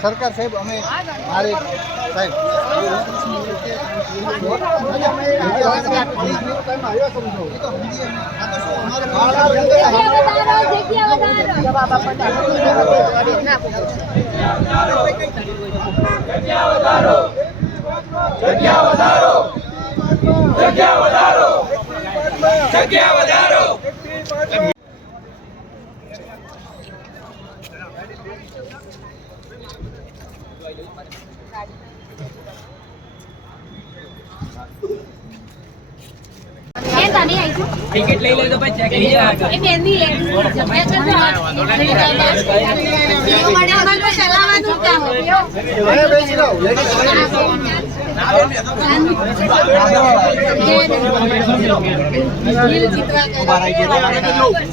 સરકાર સાહેબ અમે મારે સાહેબ ટિકિટ લઈ લે. તો પછી ચેક નહીં. આવે.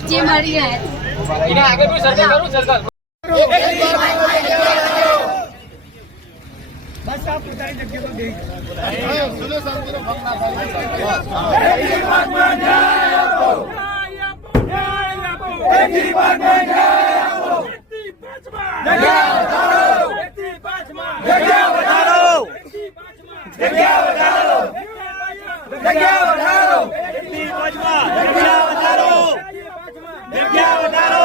જે મળી ગયા આગળ કોઈ સરકાર કરું સરકાર. જનતા પોતાની જગ્યા વધારો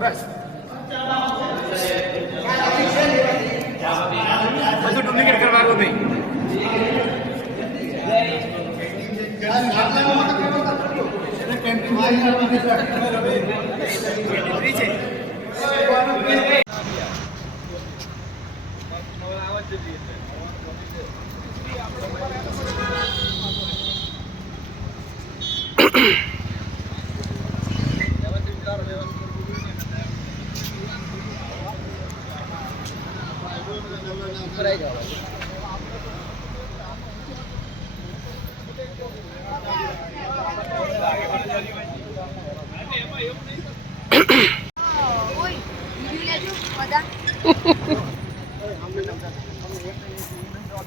બસ બધું ડુપ્લિકેટ કરવાનું નહીં. આ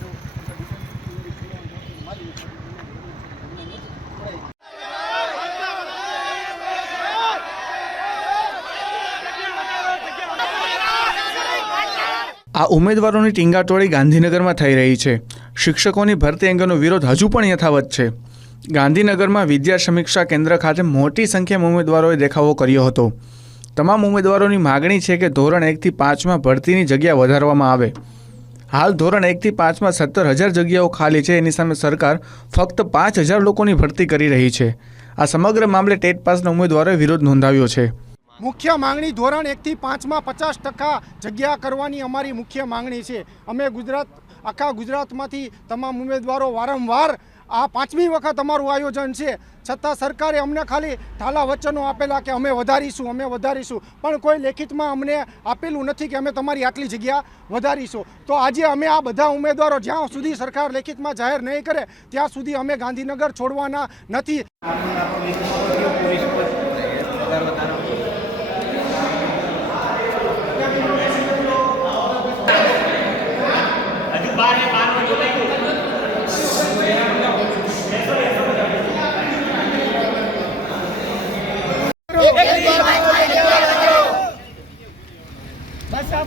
ઉમેદવારોની ટીંગાટોળી ગાંધીનગરમાં થઈ રહી છે. શિક્ષકોની ભરતી અંગેનો વિરોધ હજુ પણ યથાવત છે. ગાંધીનગરમાં વિદ્યા સમીક્ષા કેન્દ્ર ખાતે મોટી સંખ્યામાં ઉમેદવારોએ દેખાવો કર્યો હતો. તમામ ઉમેદવારોની માગણી છે કે ધોરણ એકથી પાંચમાં ભરતીની જગ્યા વધારવામાં આવે. હાલ ધોરણ એકથી પાંચમાં સત્તર હજાર જગ્યાઓ ખાલી છે. એની સામે સરકાર ફક્ત પાંચ હજાર લોકોની ભરતી કરી રહી છે. આ સમગ્ર મામલે ટેટ પાસના ઉમેદવારોએ વિરોધ નોંધાવ્યો છે. મુખ્ય માંગણી ધોરણ એકથી પાંચમાં પચાસ ટકા જગ્યા કરવાની અમારી મુખ્ય માંગણી છે. અમે ગુજરાત, આખા ગુજરાતમાંથી તમામ ઉમેદવારો વારંવાર આ પાંચમી વખત અમારું આયોજન છે. છતાં સરકારે અમને ખાલી ઠાલા વચનો આપેલા કે અમે વધારીશું અમે વધારીશું. પણ કોઈ લેખિતમાં અમને આપેલું નથી કે અમે તમારી આટલી જગ્યા વધારીશું. તો આજે અમે આ બધા ઉમેદવારો જ્યાં સુધી સરકાર લેખિતમાં જાહેર નહીં કરે, ત્યાં સુધી અમે ગાંધીનગર છોડવાના નથી.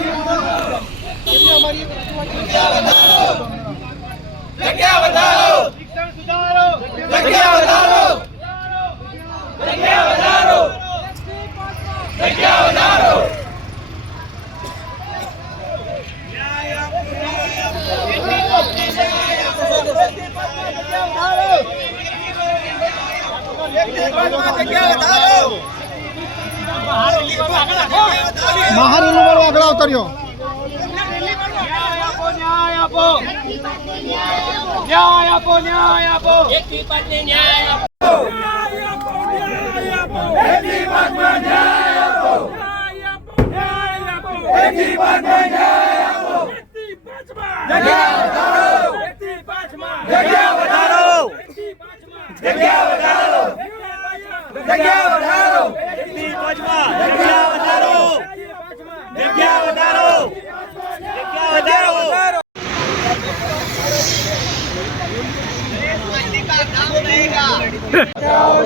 કે મેરિટ એટલે અમારી જગ્યા વધારો! શિક્ષણ સુધારો જગ્યા વધારો! જગ્યા વધારો! બહાર એનું વાળો આગળ અવતર્યો જગ્યા વધારો. જગ્યા વધારો. જગ્યા વધારો. પાંચમાં વધારો જગ્યા વધારો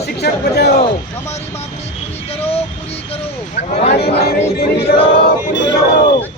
શિક્ષક બચાઓ તમારી માંગણી પૂરી કરો પૂરી કરો. તમારી માંગણી પૂરી કરો પૂરી કરો.